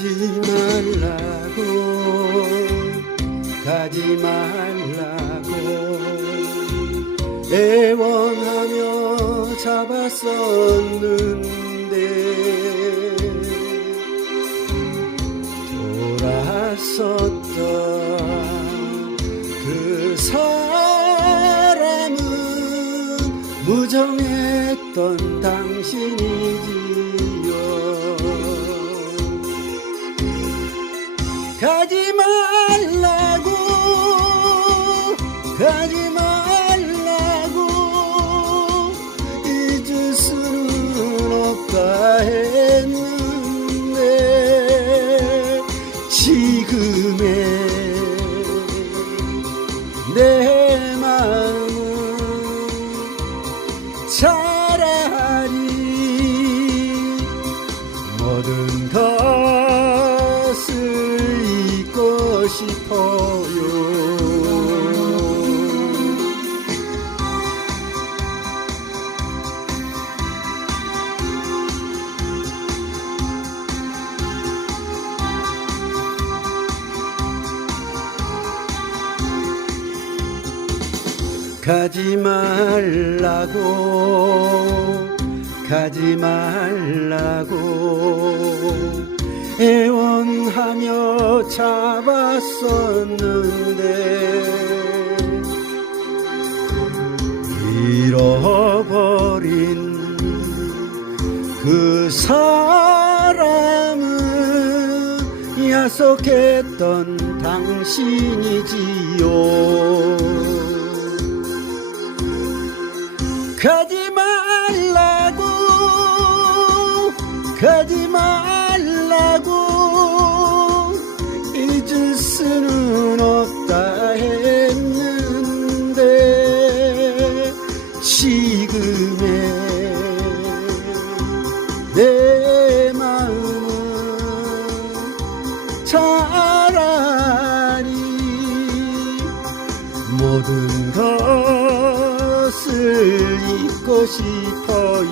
가지 말라고 가지 말라고. 애원하며 잡았었는데 돌아섰던 그 사람은 무정했던 당신이지 가지 말라고 가지 말라고 잊을 수는 없다 했는데 지금의 내 마음은 차라리 모든 것 싶어요. 가지 말라고 가지 말라고 애원하며 잡았었는데 잃어버린 그 사람은 약속했던 당신이지요. 가지 말라고 가지 말 수는 없다 했는데 지금의 내 마음은 차라리 모든 것을 잊고 싶어요